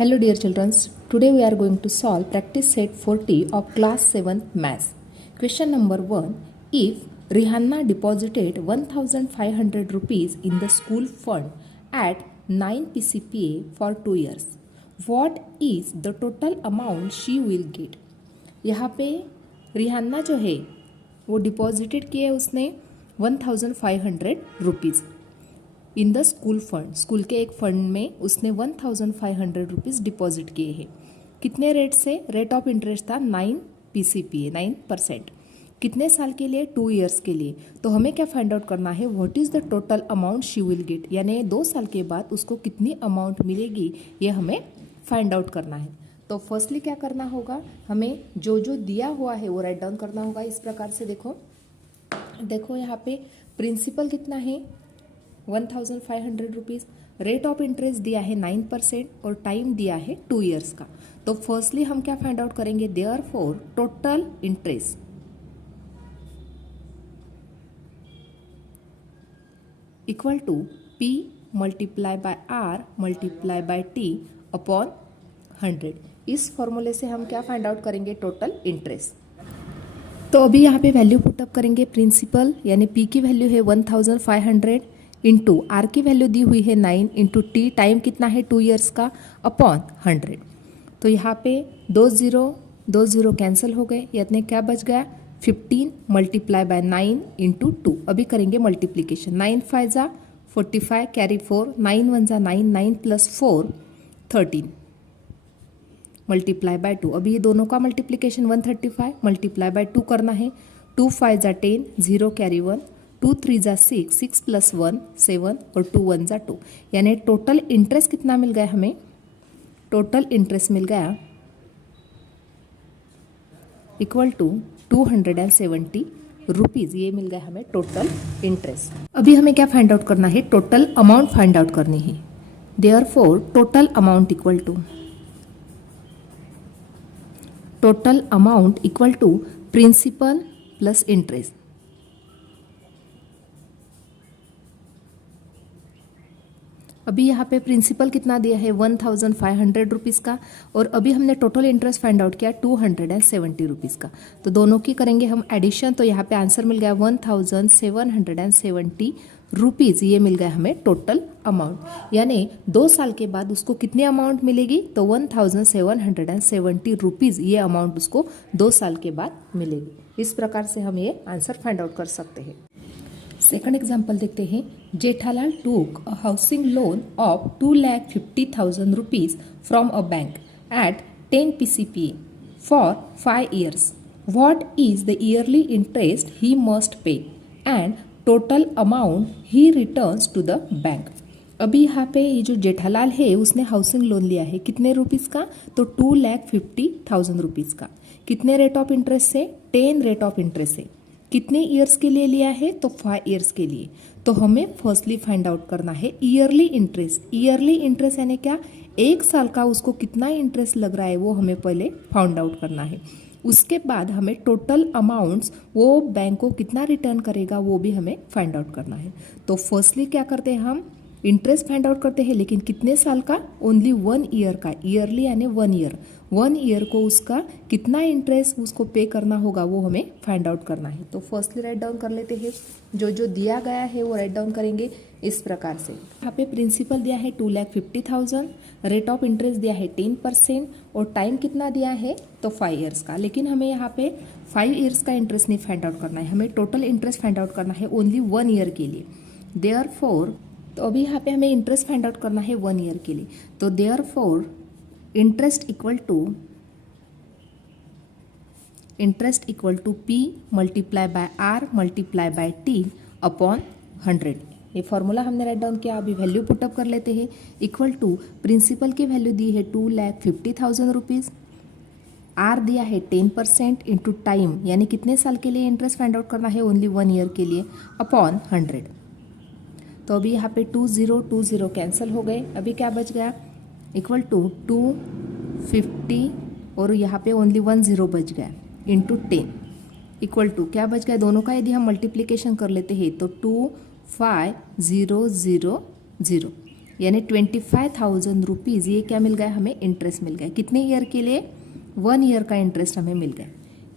Hello dear children, today we are going to solve practice set 40 of class 7th maths. Question number 1. If Rihanna deposited 1500 rupees in the school fund at 9 PCPA for 2 years, what is the total amount she will get? यहाँ पे Rihanna जो है वो deposited किया है उसने 1500 rupees in the school fund, school के एक फंड में उसने 1500 रुपीज़ डिपॉजिट किए हैं. कितने रेट से? रेट ऑफ इंटरेस्ट था 9 PCPA 9%. कितने साल के लिए? 2 ईयर्स के लिए. तो हमें क्या फाइंड आउट करना है? What is the total amount she will get, यानी 2 साल के बाद उसको कितनी अमाउंट मिलेगी ये हमें फाइंड आउट करना है. तो फर्स्टली क्या करना होगा, हमें जो जो दिया हुआ है वो राइट डाउन करना होगा. इस प्रकार से देखो यहाँ पे प्रिंसिपल कितना है 1500 रुपीज़, रेट ऑफ इंटरेस्ट दिया है 9% और टाइम दिया है 2 ईयर्स का. तो फर्स्टली हम क्या फाइंड आउट करेंगे? Therefore total interest equal to P multiply by R multiply by T upon 100. इस फॉर्मूले से हम क्या फाइंड आउट करेंगे? Total interest. तो अभी यहाँ पे वैल्यू पुटअप करेंगे. प्रिंसिपल यानी P की वैल्यू है 1500 इंटू आर की वैल्यू दी हुई है 9 इंटू टी, टाइम कितना है 2 ईयर्स का, अपॉन 100. तो यहाँ पे 2 0 कैंसिल हो गए, यानी क्या बच गया? 15 मल्टीप्लाई बाय 9 इंटू 2. अभी करेंगे मल्टीप्लीकेशन. 9 5 जा 45 कैरी 4, 9 1 जा 9, 9 प्लस 4 13 मल्टीप्लाई बाय 2. अभी ये दोनों का मल्टीप्लीकेशन 135 मल्टीप्लाई बाय 2 करना है. 2 5 जा 10, 0 कैरी 1, 2 3 जा 6, 6 प्लस 1 7 और 2 1 जा 2. यानी टोटल इंटरेस्ट कितना मिल गया हमें? टोटल इंटरेस्ट मिल गया इक्वल टू 270 रुपीज़. ये मिल गया हमें टोटल इंटरेस्ट. अभी हमें क्या फाइंड आउट करना है? टोटल अमाउंट फाइंड आउट करनी है. Therefore total amount equal to principal plus interest. अभी यहाँ पे प्रिंसिपल कितना दिया है? 1500 रुपीज़ का, और अभी हमने टोटल इंटरेस्ट फाइंड आउट किया 270 रुपीज़ का. तो दोनों की करेंगे हम एडिशन. तो यहाँ पे आंसर मिल गया 1770 रुपीज़. ये मिल गया हमें टोटल अमाउंट. यानी 2 साल के बाद उसको कितनी अमाउंट मिलेगी? तो 1770 रुपीज़ ये अमाउंट उसको 2 साल के बाद मिलेगी. इस प्रकार से हम ये आंसर फाइंड आउट कर सकते हैं. सेकंड एग्जाम्पल देखते हैं. Jethalal took a housing loan of 2,50,000 rupees from a bank at 10 PCPA for 5 years. What is the yearly interest he must pay and total amount he returns to the bank? अभी यहाँ पे ये जो जेठालाल है उसने housing loan लिया है कितने रुपीज़ का? तो 2,50,000 रुपीज़ का. कितने रेट ऑफ इंटरेस्ट से? 10 रेट ऑफ इंटरेस्ट से. कितने ईयर्स के लिए लिया है? तो 5 ईयर्स के लिए. तो हमें फर्स्टली फाइंड आउट करना है ईयरली इंटरेस्ट. ईयरली इंटरेस्ट यानी क्या? 1 साल का उसको कितना इंटरेस्ट लग रहा है वो हमें पहले फाइंड आउट करना है. उसके बाद हमें टोटल अमाउंट्स वो बैंक को कितना रिटर्न करेगा वो भी हमें फाइंड आउट करना है. तो फर्स्टली क्या करते हैं? हम इंटरेस्ट फाइंड आउट करते हैं, लेकिन कितने साल का? ओनली 1 ईयर का. ईयरली यानी 1 ईयर. 1 ईयर को उसका कितना इंटरेस्ट उसको पे करना होगा वो हमें फाइंड आउट करना है. तो फर्स्टली राइट डाउन कर लेते हैं. जो जो दिया गया है वो राइट डाउन करेंगे इस प्रकार से. यहाँ पे प्रिंसिपल दिया है 2,50,000, रेट ऑफ इंटरेस्ट दिया है 10% और टाइम कितना दिया है? तो 5 ईयर्स का. लेकिन हमें यहाँ पे 5 ईयर्स का इंटरेस्ट नहीं फाइंड आउट करना है, हमें टोटल इंटरेस्ट फाइंड आउट करना है ओनली 1 ईयर के लिए. देयरफॉर तो अभी यहाँ पे हमें इंटरेस्ट फाइंड आउट करना है 1 ईयर के लिए. तो therefore interest equal to P multiply by R multiply by T upon 100. ये फॉर्मूला हमने राइट डाउन किया. अभी वैल्यू पुटअप कर लेते हैं. इक्वल टू प्रिंसिपल की वैल्यू दी है 2,50,000 रुपीज़, R दिया है 10% इंटू टाइम यानी कितने साल के लिए इंटरेस्ट फाइंड आउट करना है? ओनली 1 ईयर के लिए, अपॉन 100. तो अभी यहाँ पे 2 0 कैंसिल हो गए. अभी क्या बच गया? इक्वल टू 250 और यहाँ पे ओनली 1 0 बच गया इंटू 10 इक्वल टू क्या बच गया? दोनों का यदि हम मल्टीप्लीकेशन कर लेते हैं तो 2500 यानी 25,000 रुपीज़ ये क्या मिल गया हमें, इंटरेस्ट मिल गया। कितने ईयर के लिए, 1 ईयर का इंटरेस्ट हमें मिल गया।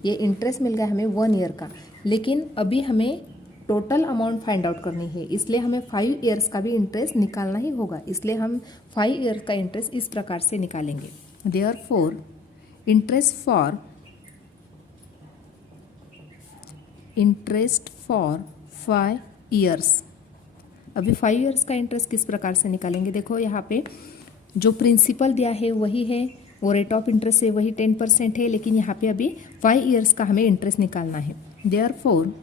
ये इंटरेस्ट मिल गया हमें 1 ईयर का, लेकिन अभी हमें टोटल अमाउंट फाइंड आउट करनी है, इसलिए हमें 5 ईयर्स का भी इंटरेस्ट निकालना ही होगा। इसलिए हम 5 ईयर का इंटरेस्ट इस प्रकार से निकालेंगे। Therefore interest for 5 years. अभी 5 ईयर्स का इंटरेस्ट किस प्रकार से निकालेंगे, देखो यहाँ पे जो प्रिंसिपल दिया है वही है, वो रेट ऑफ इंटरेस्ट है वही 10% है, लेकिन यहाँ पे अभी 5 ईयर्स का हमें इंटरेस्ट निकालना है। Therefore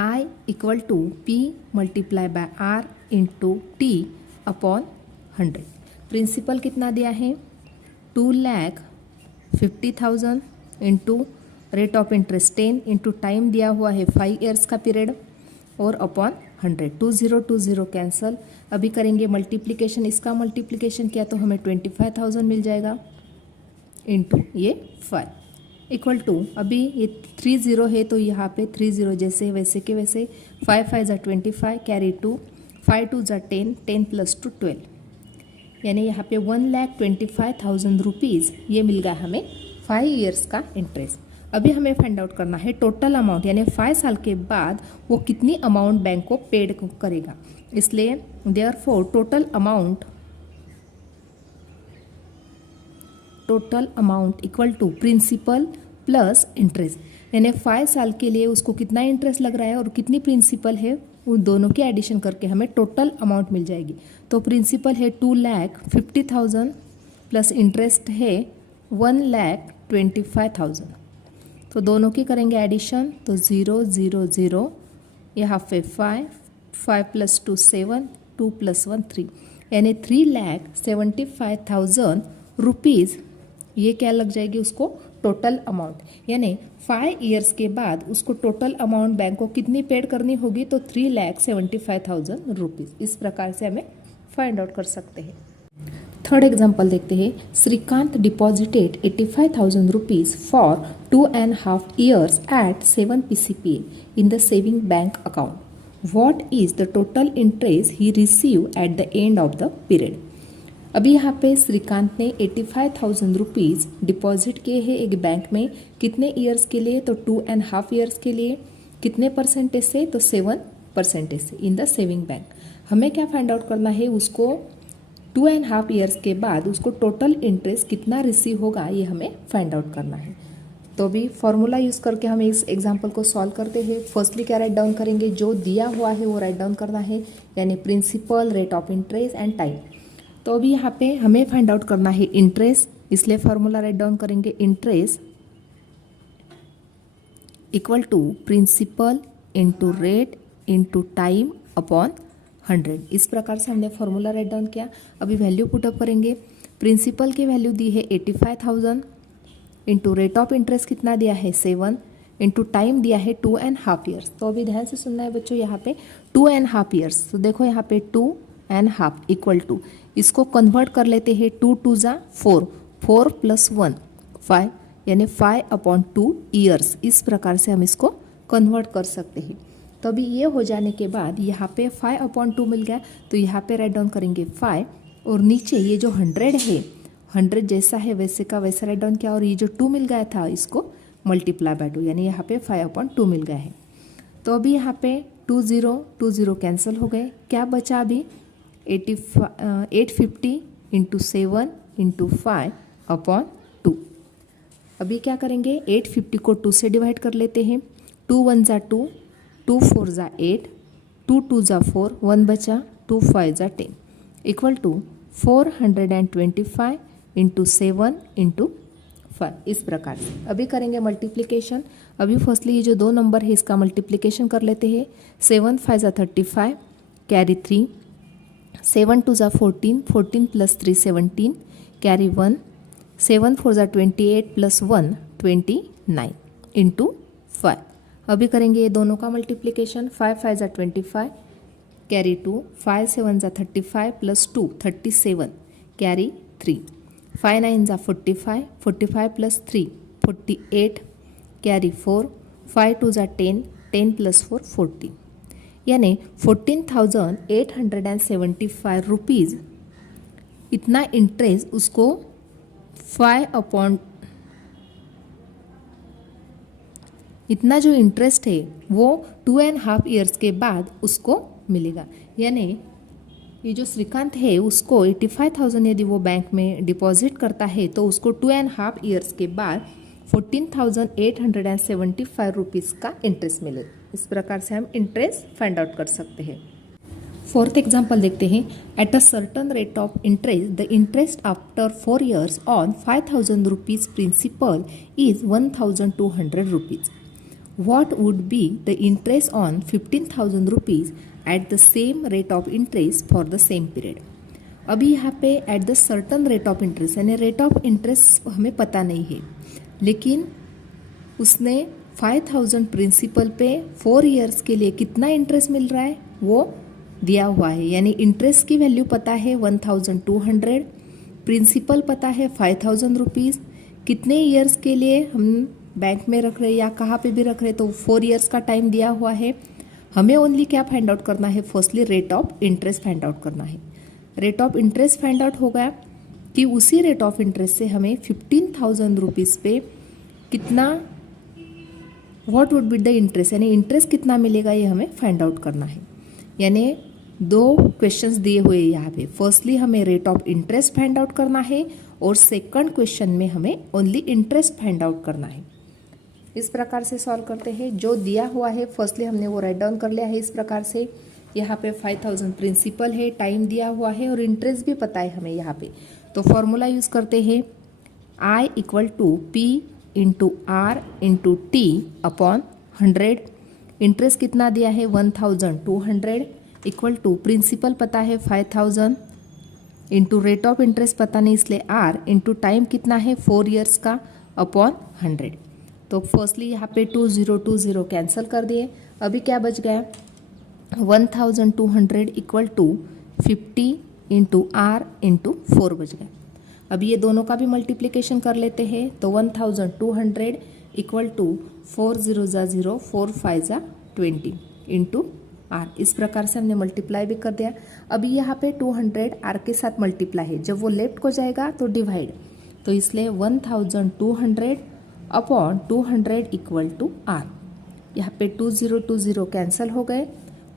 I equal to P multiply by R into T upon 100। Principal कितना दिया है, 2,50,000 into rate of interest 10 into time दिया हुआ है 5 ईयर्स का पीरियड और अपॉन 100। 20 कैंसल। अभी करेंगे मल्टीप्लिकेशन, इसका मल्टीप्लिकेशन किया तो हमें 25,000 मिल जाएगा इंटू ये 5 इक्वल टू, अभी ये 30 है तो यहाँ पे 30 जैसे वैसे के वैसे 5 5 ज़ा 25 कैरी 2, 5 2 ज़ा 10, 10 प्लस 2 12, यानी यहाँ पे 1,25,000 रुपीज़ ये मिल गया हमें 5 ईयर्स का इंटरेस्ट। अभी हमें फाइंड आउट करना है टोटल अमाउंट, यानी 5 साल के बाद वो कितनी अमाउंट बैंक को पेड करेगा। इसलिए therefore total amount equal to principal plus interest, यानी 5 साल के लिए उसको कितना इंटरेस्ट लग रहा है और कितनी प्रिंसिपल है, उन दोनों के एडिशन करके हमें टोटल अमाउंट मिल जाएगी। तो प्रिंसिपल है 2,50,000 प्लस इंटरेस्ट है 1,25,000, तो दोनों की करेंगे एडिशन तो 0 0 0, यहाँ पे 5 5 प्लस 2 7, 2 प्लस 1 3, यानी 3,75,000 रुपीज़ ये क्या लग जाएगी उसको टोटल अमाउंट। यानी 5 ईयर्स के बाद उसको टोटल अमाउंट बैंक को कितनी पेड करनी होगी, तो 3,75,000 रुपीज़। इस प्रकार से हमें फाइंड आउट कर सकते हैं। थर्ड एग्जाम्पल देखते हैं। Shrikant deposited 85,000 rupees for 2.5 years at 7 PCPA in the saving bank account. What is the total interest he received at the end of the period? अभी यहाँ पे श्रीकांत ने 85,000 रुपीज़ डिपॉजिट किए हैं एक बैंक में, कितने ईयर्स के लिए, तो 2.5 years के लिए। कितने परसेंटेज से, तो 7% से इन द सेविंग बैंक। हमें क्या फाइंड आउट करना है, उसको 2.5 years के बाद उसको टोटल इंटरेस्ट कितना रिसीव होगा ये हमें फाइंड आउट करना है। तो अभी फॉर्मूला यूज़ करके हम इस एग्जाम्पल को सॉल्व करते हैं। फर्स्टली क्या राइट डाउन करेंगे, जो दिया हुआ है वो राइट डाउन करना है, यानी principal, rate of interest and time. तो अभी यहाँ पे हमें फाइंड आउट करना है इंटरेस्ट, इसलिए फॉर्मूला राइट डाउन करेंगे। Interest equal to principal into rate into time upon 100। इस प्रकार से हमने फॉर्मूला राइट डाउन किया। अभी वैल्यू पुटअप करेंगे। प्रिंसिपल की वैल्यू दी है 85,000 इंटू रेट ऑफ इंटरेस्ट कितना दिया है 7 इंटू टाइम दिया है 2.5 years। तो अभी ध्यान से सुनना है बच्चों, यहाँ पे 2.5 years। तो देखो यहाँ पे 2.5 इक्वल टू, इसको कन्वर्ट कर लेते हैं, 2 2 ज़ा 4, 4 प्लस 1 5, यानी 5/2 ईयर्स। इस प्रकार से हम इसको कन्वर्ट कर सकते हैं। तो अभी ये हो जाने के बाद यहाँ पे 5/2 मिल गया, तो यहाँ पे राइट डाउन करेंगे 5, और नीचे ये जो 100 है, 100 जैसा है वैसे का वैसा राइट डाउन किया, और ये जो 2 मिल गया था इसको मल्टीप्लाई बाय 2, यानी यहाँ पे 5/2 मिल गया है। तो अभी यहाँ पे 20 कैंसिल हो गए, क्या बचा अभी 850 इंटू 7 इंटू 5/2। अभी क्या करेंगे, 850 को 2 से डिवाइड कर लेते हैं। 2 1 ज़ा 2, 2 4 ज़ा 8, 2 2 ज़ा 4, 1 बचा, 2 5 ज़ा 10 इक्वल टू 425 इंटू 7 इंटू 5। इस प्रकार से अभी करेंगे मल्टीप्लिकेशन। अभी फर्स्टली ये जो 2 नंबर है इसका मल्टीप्लिकेशन कर लेते हैं। 7 5 ज़ा 35 कैरी 3, 7 2 ज़ा 14, 14 प्लस 3 17 कैरी 1, 7 4 ज़ा 28 प्लस 1 29 इंटू 5। अभी करेंगे ये दोनों का मल्टीप्लिकेशन। 5 5 ज़ा 25 कैरी 2, 5 7 ज़ा 35 प्लस 2 37 कैरी 3, 5 9 ज़ा 45, 45 प्लस 3 48 कैरी 4, 5 2 ज़ा 10, 10 प्लस 4 14। यानी 14,875 रुपीज़ इतना इंटरेस्ट उसको 5 इतना जो इंटरेस्ट है वो 2.5 ईयर्स के बाद उसको मिलेगा। यानी ये जो श्रीकांत है उसको 85,000 यदि वो बैंक में डिपॉजिट करता है तो उसको 2.5 ईयर्स के बाद 14,875 रुपीज़ का इंटरेस्ट मिलेगा। इस प्रकार से हम इंटरेस्ट फाइंड आउट कर सकते हैं। फोर्थ एग्जाम्पल देखते हैं। At a certain rate of interest the interest after 4 years on 5,000 rupees principal is 1,200 rupees. What would be the interest on 15,000 rupees at the same rate of interest for the same period? अभी यहाँ पे at the certain rate of interest यानी rate of interest हमें पता नहीं है, लेकिन उसने 5,000 प्रिंसिपल पे 4 years के लिए कितना इंटरेस्ट मिल रहा है वो दिया हुआ है। यानी इंटरेस्ट की वैल्यू पता है 1,200, प्रिंसिपल पता है 5,000 रुपीज़। कितने ईयर्स के लिए हम बैंक में रख रहे या कहाँ पे भी रख रहे तो 4 years का टाइम दिया हुआ है। हमें ओनली क्या फाइंड आउट करना है, firstly rate of interest find out करना है। Rate of interest find out हो गया कि उसी रेट ऑफ इंटरेस्ट से हमें 15,000 रुपीज़ पे कितना what would be the interest यानी इंटरेस्ट कितना मिलेगा ये हमें फाइंड आउट करना है। यानी 2 क्वेश्चंस दिए हुए यहाँ पे, फर्स्टली हमें rate of interest find out करना है और सेकंड क्वेश्चन में हमें ओनली इंटरेस्ट फाइंड आउट करना है। इस प्रकार से सॉल्व करते हैं। जो दिया हुआ है फर्स्टली हमने वो राइट डाउन कर लिया है इस प्रकार से। यहाँ पे 5,000 प्रिंसिपल है, टाइम दिया हुआ है और इंटरेस्ट भी पता है हमें यहाँ पे। तो फॉर्मूला यूज़ करते हैं I = P × R × T upon 100। Interest कितना दिया है 1,200 इक्वल टू प्रिंसिपल पता है 5,000 इंटू रेट ऑफ इंटरेस्ट पता नहीं इसलिए R इंटू टाइम कितना है 4 years का अपॉन 100। तो फर्स्टली यहाँ पे 2020 कैंसिल कर दिए। अभी क्या बच गया 1,200 इक्वल टू 50 × R × 4 बच गया। अभी ये दोनों का भी मल्टीप्लिकेशन कर लेते हैं तो 1,200 इक्वल टू 4 0 0 4 5 20 इंटू R। इस प्रकार से हमने मल्टीप्लाई भी कर दिया। अभी यहाँ पे 200 R के साथ मल्टीप्लाई है, जब वो लेफ्ट को जाएगा तो डिवाइड, तो इसलिए 1,200 अपॉन 200 इक्वल टू R। यहाँ पे 2020 कैंसिल हो गए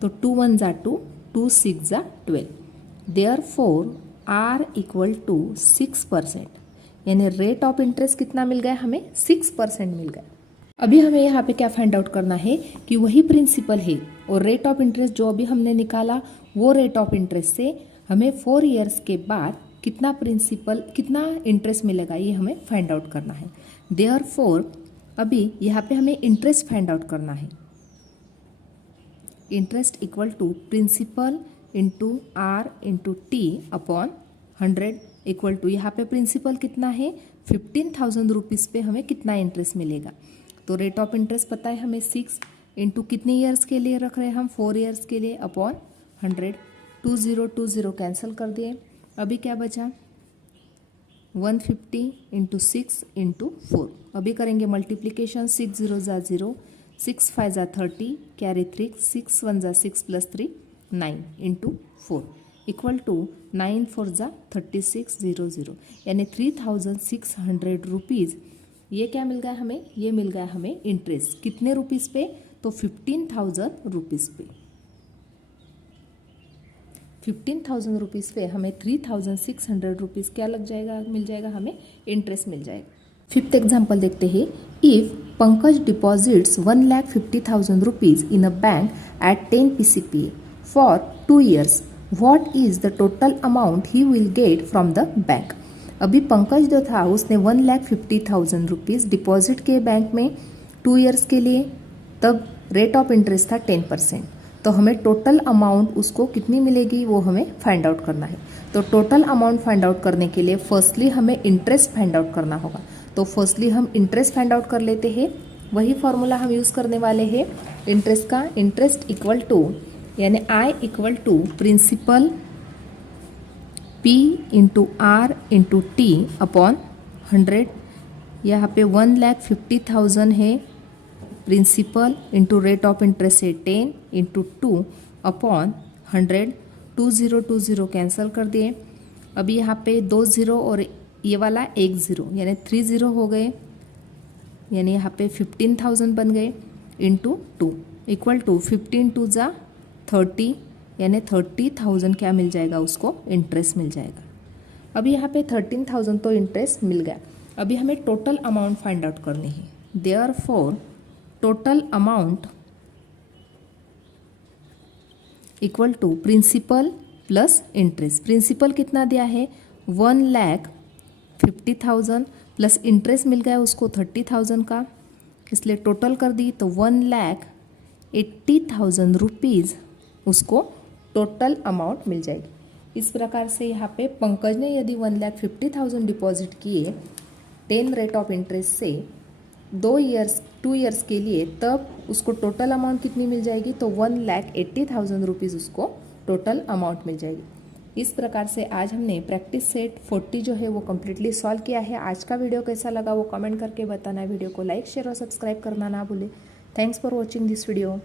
तो 2 1 = 2, 2 6 = 12। Therefore R = 6%। यानी रेट ऑफ इंटरेस्ट कितना मिल गया हमें 6% मिल गया। अभी हमें यहाँ पे क्या फाइंड आउट करना है कि वही प्रिंसिपल है और रेट ऑफ इंटरेस्ट जो अभी हमने निकाला वो रेट ऑफ इंटरेस्ट से हमें 4 years के बाद कितना प्रिंसिपल कितना इंटरेस्ट मिलेगा ये हमें फाइंड आउट करना है। देयरफॉर अभी यहाँ पे हमें इंटरेस्ट फाइंड आउट करना है। Interest equal to principal into R into T upon 100 equal to यहाँ पे प्रिंसिपल कितना है 15,000 रुपीज़ पे हमें कितना इंटरेस्ट मिलेगा। तो रेट ऑफ इंटरेस्ट पता है हमें 6 इंटू कितने ईयर्स के लिए रख रहे हैं हम 4 years के लिए अपॉन 100। 2020 कैंसिल कर दिए। अभी क्या बचा 150 इंटू 6 इंटू 4। अभी करेंगे multiplication 6 0 0 6 5 30 carry 3 6 1 6 + 3 9 into 4 equal to 9 4 36 0 0 यानी 3,600 रुपीज़। ये क्या मिल गया हमें, ये मिल गया हमें इंटरेस्ट कितने रुपीज़ पे तो 15,000 रुपीज़ पे। 15,000 रुपीज़ पे हमें 3,600 रुपीज़ क्या लग जाएगा, मिल जाएगा हमें इंटरेस्ट मिल जाएगा। 5th एग्जाम्पल देखते हैं। If Pankaj deposits 1,50,000 rupees in a bank at 10 PCPA for 2 years, what is the total amount he will get from the bank. अभी पंकज जो था उसने 1,50,000 रुपीज़ डिपॉजिट किए बैंक में 2 years के लिए, तब रेट ऑफ इंटरेस्ट था 10%। तो हमें टोटल अमाउंट उसको कितनी मिलेगी वो हमें फाइंड आउट करना है। तो टोटल अमाउंट फाइंड आउट करने के लिए फर्स्टली हमें इंटरेस्ट फाइंड आउट करना होगा। तो फर्स्टली हम इंटरेस्ट फाइंड आउट कर लेते हैं। वही फॉर्मूला हम यूज़ करने वाले हैं इंटरेस्ट का। इंटरेस्ट इक्वल टू यानी I = principal P × R × T upon 100। यहाँ पे 1,50,000 है principal into rate of interest है 10 इंटू 2 अपॉन 100, 20 कैंसिल कर दिए। अभी यहाँ पे 2 0 और ये वाला 1 0 यानी 3 0 हो गए, यानी यहाँ पे 15,000 बन गए इंटू 2 इक्वल टू 15 2 जा 30, यानी 30,000 क्या मिल जाएगा उसको, इंटरेस्ट मिल जाएगा। अभी यहाँ पे 13,000 तो इंटरेस्ट मिल गया। अभी हमें टोटल अमाउंट फाइंड आउट करनी है। Therefore total amount equal to principal plus interest. Principal कितना दिया है 1,50,000 प्लस इंटरेस्ट मिल गया उसको 30,000 का, इसलिए टोटल कर दी तो 1,80,000 रुपीज़ उसको टोटल अमाउंट मिल जाएगी। इस प्रकार से यहाँ पे पंकज ने यदि 1,50,000 डिपॉजिट किए 10 रेट ऑफ इंटरेस्ट से 2 ईयर्स के लिए, तब उसको टोटल अमाउंट कितनी मिल जाएगी, तो 1,80,000 रुपीज़ उसको टोटल अमाउंट मिल जाएगी। इस प्रकार से आज हमने प्रैक्टिस सेट 40 जो है वो कम्प्लीटली सॉल्व किया है। आज का वीडियो कैसा लगा वो कमेंट करके बताना। वीडियो को लाइक शेयर और सब्सक्राइब करना ना भूले। Thanks for watching this video.